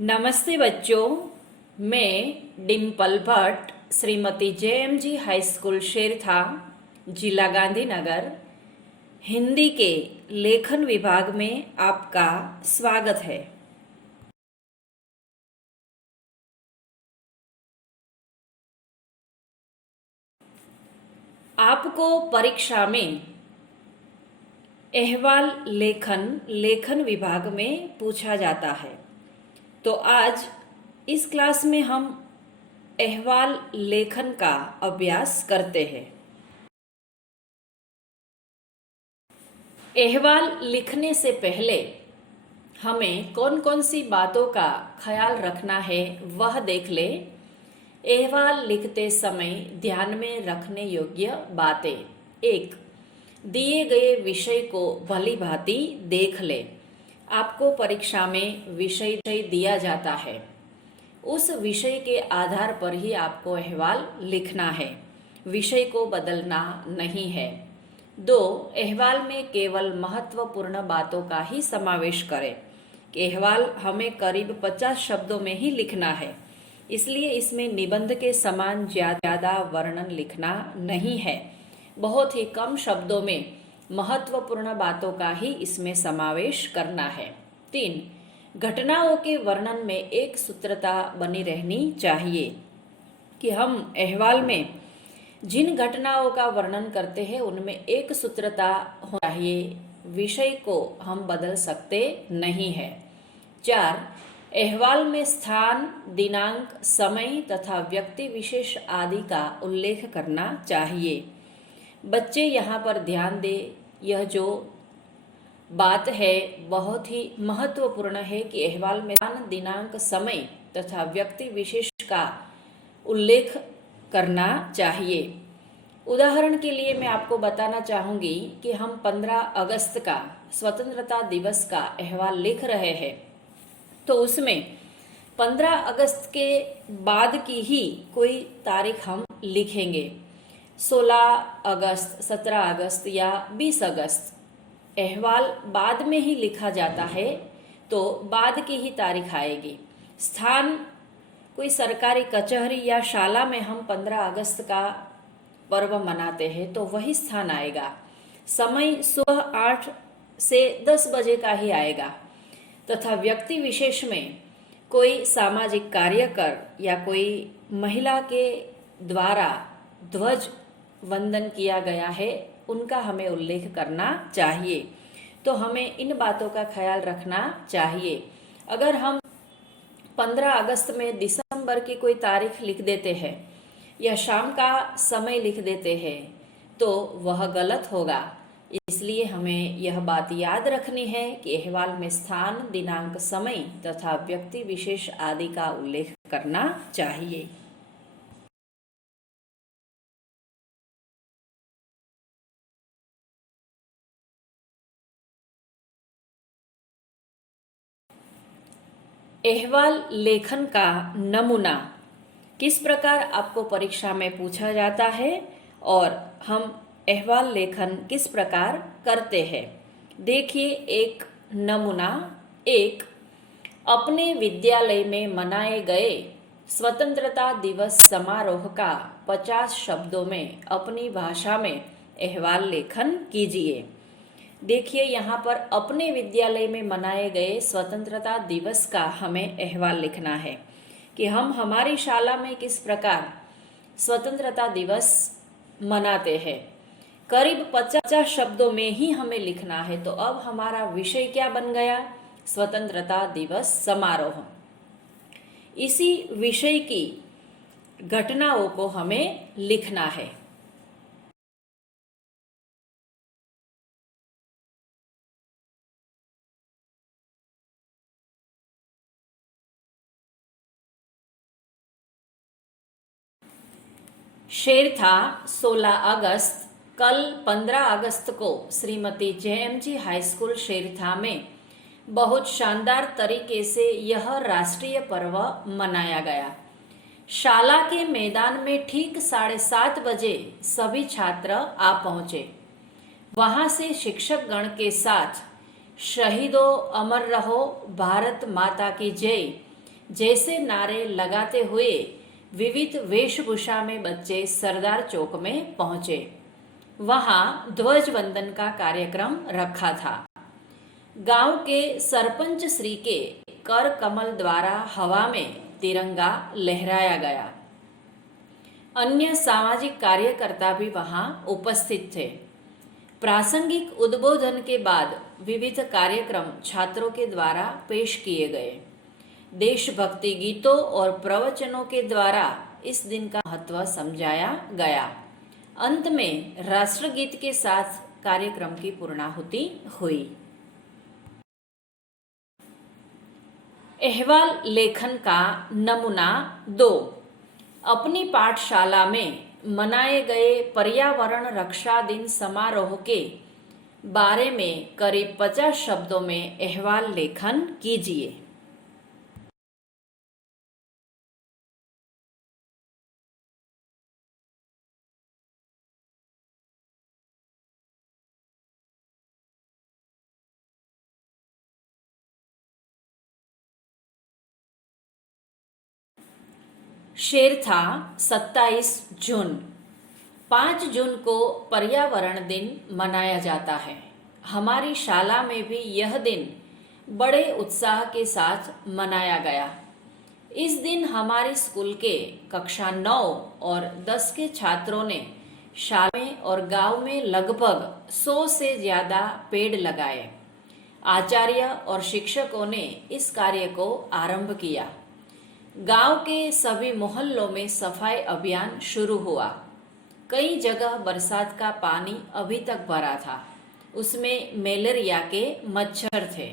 नमस्ते बच्चों, मैं Dimple Bhatt Shrimati JMG high school Shertha, जिला गांधीनगर, हिंदी के लेखन विभाग में आपका स्वागत है। आपको परीक्षा में अहवाल लेखन विभाग में पूछा जाता है, तो आज इस क्लास में हम अहवाल लेखन का अभ्यास करते हैं। अहवाल लिखने से पहले हमें कौन कौन सी बातों का ख्याल रखना है वह देख ले। अहवाल लिखते समय ध्यान में रखने योग्य बातें। 1. दिए गए विषय को भली भांति देख ले। आपको परीक्षा में विषय दिया जाता है, उस विषय के आधार पर ही आपको अहवाल लिखना है, विषय को बदलना नहीं है। 2. अहवाल में केवल महत्वपूर्ण बातों का ही समावेश करें कि अहवाल हमें करीब 50 शब्दों में ही लिखना है, इसलिए इसमें निबंध के समान ज़्यादा वर्णन लिखना नहीं है। बहुत ही कम शब्दों में महत्वपूर्ण बातों का ही इसमें समावेश करना है। 3. घटनाओं के वर्णन में एक सूत्रता बनी रहनी चाहिए कि हम अहवाल में जिन घटनाओं का वर्णन करते हैं उनमें एक सूत्रता होनी चाहिए, विषय को हम बदल सकते नहीं है। 4. अहवाल में स्थान, दिनांक, समय तथा व्यक्ति विशेष आदि का उल्लेख करना चाहिए। बच्चे यहाँ पर ध्यान दें, यह जो बात है बहुत ही महत्वपूर्ण है कि अहवाल में स्थान, दिनांक, समय तथा व्यक्ति विशेष का उल्लेख करना चाहिए। उदाहरण के लिए मैं आपको बताना चाहूँगी कि हम 15 अगस्त का स्वतंत्रता दिवस का अहवाल लिख रहे हैं, तो उसमें 15 अगस्त के बाद की ही कोई तारीख हम लिखेंगे। 16 अगस्त, 17 अगस्त या 20 अगस्त अहवाल बाद में ही लिखा जाता है, तो बाद की ही तारीख आएगी। स्थान, कोई सरकारी कचहरी या शाला में हम 15 अगस्त का पर्व मनाते हैं तो वही स्थान आएगा। समय सुबह 8 से 10 बजे का ही आएगा। तथा व्यक्ति विशेष में कोई सामाजिक कार्यकर या कोई महिला के द्वारा ध्वज वंदन किया गया है, उनका हमें उल्लेख करना चाहिए। तो हमें इन बातों का ख्याल रखना चाहिए। अगर हम 15 अगस्त में दिसंबर की कोई तारीख लिख देते हैं या शाम का समय लिख देते हैं तो वह गलत होगा। इसलिए हमें यह बात याद रखनी है कि अहवाल में स्थान, दिनांक, समय तथा व्यक्ति विशेष आदि का उल्लेख करना चाहिए। अहवाल लेखन का नमूना किस प्रकार आपको परीक्षा में पूछा जाता है और हम अहवाल लेखन किस प्रकार करते हैं। देखिए एक नमूना। 1. अपने विद्यालय में मनाए गए स्वतंत्रता दिवस समारोह का 50 शब्दों में अपनी भाषा में अहवाल लेखन कीजिए। देखिए यहाँ पर अपने विद्यालय में मनाए गए स्वतंत्रता दिवस का हमें अहवाल लिखना है कि हम हमारी शाला में किस प्रकार स्वतंत्रता दिवस मनाते हैं। करीब 50 शब्दों में ही हमें लिखना है, तो अब हमारा विषय क्या बन गया? स्वतंत्रता दिवस समारोह। इसी विषय की घटनाओं को हमें लिखना है। शेरथा 16 अगस्त। कल 15 अगस्त को श्रीमती JMG हाई स्कूल शेरथा में बहुत शानदार तरीके से यह राष्ट्रीय पर्व मनाया गया। शाला के मैदान में ठीक 7:30 बजे सभी छात्र आ पहुँचे। वहाँ से शिक्षक गण के साथ शहीदों अमर रहो, भारत माता की जय जैसे नारे लगाते हुए विविध वेशभूषा में बच्चे सरदार चौक में पहुंचे। वहां ध्वज वंदन का कार्यक्रम रखा था। गांव के सरपंच श्री के कर कमल द्वारा हवा में तिरंगा लहराया गया। अन्य सामाजिक कार्यकर्ता भी वहां उपस्थित थे। प्रासंगिक उद्बोधन के बाद विविध कार्यक्रम छात्रों के द्वारा पेश किए गए। देशभक्ति गीतों और प्रवचनों के द्वारा इस दिन का महत्व समझाया गया। अंत में राष्ट्रगीत के साथ कार्यक्रम की पूर्णाहुति हुई। अहवाल लेखन का नमूना 2। अपनी पाठशाला में मनाए गए पर्यावरण रक्षा दिन समारोह के बारे में करीब 50 शब्दों में अहवाल लेखन कीजिए। शेर था 27 जून। 5 जून को पर्यावरण दिन मनाया जाता है। हमारी शाला में भी यह दिन बड़े उत्साह के साथ मनाया गया। इस दिन हमारे स्कूल के कक्षा 9 और 10 के छात्रों ने शाला में और गांव में लगभग 100 से ज्यादा पेड़ लगाए। आचार्य और शिक्षकों ने इस कार्य को आरंभ किया। गांव के सभी मोहल्लों में सफाई अभियान शुरू हुआ। कई जगह बरसात का पानी अभी तक भरा था। उसमें मलेरिया के मच्छर थे।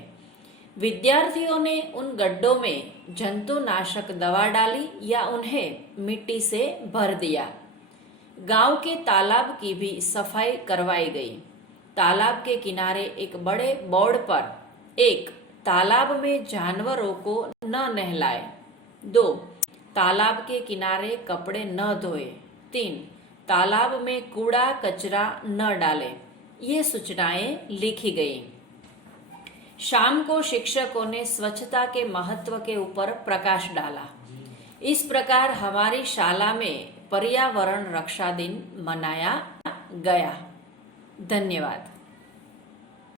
विद्यार्थियों ने उन गड्ढों में जंतुनाशक दवा डाली या उन्हें मिट्टी से भर दिया। गांव के तालाब की भी सफाई करवाई गई। तालाब के किनारे एक बड़े बोर्ड पर 1. तालाब में जानवरों को न नहलाए। 2. तालाब के किनारे कपड़े न धोए। 3. तालाब में कूड़ा कचरा न डालें। ये सूचनाएं लिखी गई। शाम को शिक्षकों ने स्वच्छता के महत्व के ऊपर प्रकाश डाला। इस प्रकार हमारी शाला में पर्यावरण रक्षा दिन मनाया गया। धन्यवाद।